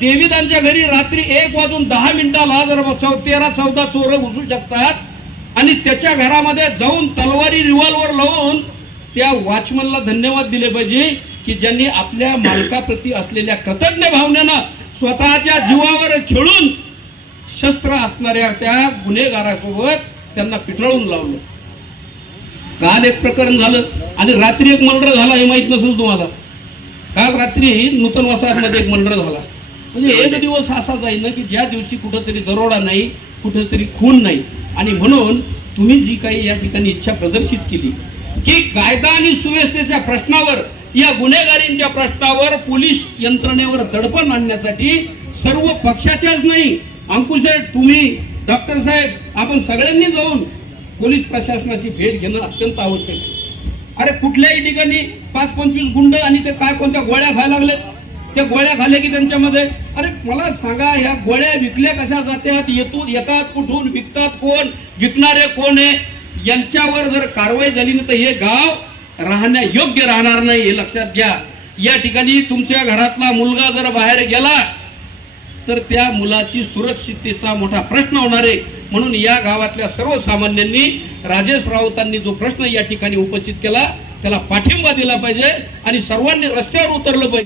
देवीदांच्या घरी रात्री एक वाजून दहा मिनिटाला जर चौ- तेरा चौदा चोर घुसू शकतात आणि त्याच्या घरामध्ये जाऊन तलवारी रिव्हॉल्वर लावून त्या वॉचमनला धन्यवाद दिले पाहिजे की ज्यांनी आपल्या मालकाप्रती असलेल्या कृतज्ञ भावनेनं स्वतःच्या जीवावर खेळून शस्त्र असणाऱ्या त्या गुन्हेगारासोबत त्यांना पिठळून लावलं. काल एक प्रकरण झालं आणि रात्री एक मर्डर झाला हे माहीत नसेल तुम्हाला. काल रात्री नूतन वसाहतमध्ये एक मर्डर झाला. म्हणजे एक दिवस असा जाईल ना की ज्या दिवशी कुठंतरी दरोडा नाही कुठंतरी खून नाही. आणि म्हणून तुम्ही जी काही या ठिकाणी इच्छा प्रदर्शित केली की कायदा आणि सुव्यवस्थेच्या प्रश्नावर या गुन्हेगारींच्या प्रश्नावर पोलीस यंत्रणेवर दडपण आणण्यासाठी सर्व पक्षाच्याच नाही. अंकुश साहेब तुम्ही डॉक्टर साहेब आपण सगळ्यांनी जाऊन पोलीस प्रशासनाची भेट घेणं अत्यंत आवश्यक आहे. अरे कुठल्याही ठिकाणी पाच पंचवीस गुंड आणि ते काय कोणत्या गोळ्या खायला लागले त्या गोळ्या खाल्ल्या की त्यांच्यामध्ये? अरे मला सांगा ह्या गोळ्या विकल्या कशा जात्यात? येतून येतात कुठून? विकतात कोण? विकणारे कोण आहे? यांच्यावर जर कारवाई झाली ना तर हे गाव राहण्या योग्य राहणार नाही हे लक्षात घ्या. या ठिकाणी तुमच्या घरातला मुलगा जर बाहेर गेला तर त्या मुलाची सुरक्षिततेचा मोठा प्रश्न होणार आहे. म्हणून या गावातल्या सर्वसामान्यांनी राजेश राऊतांनी जो प्रश्न या ठिकाणी उपस्थित केला त्याला पाठिंबा दिला पाहिजे आणि सर्वांनी रस्त्यावर उतरलं पाहिजे.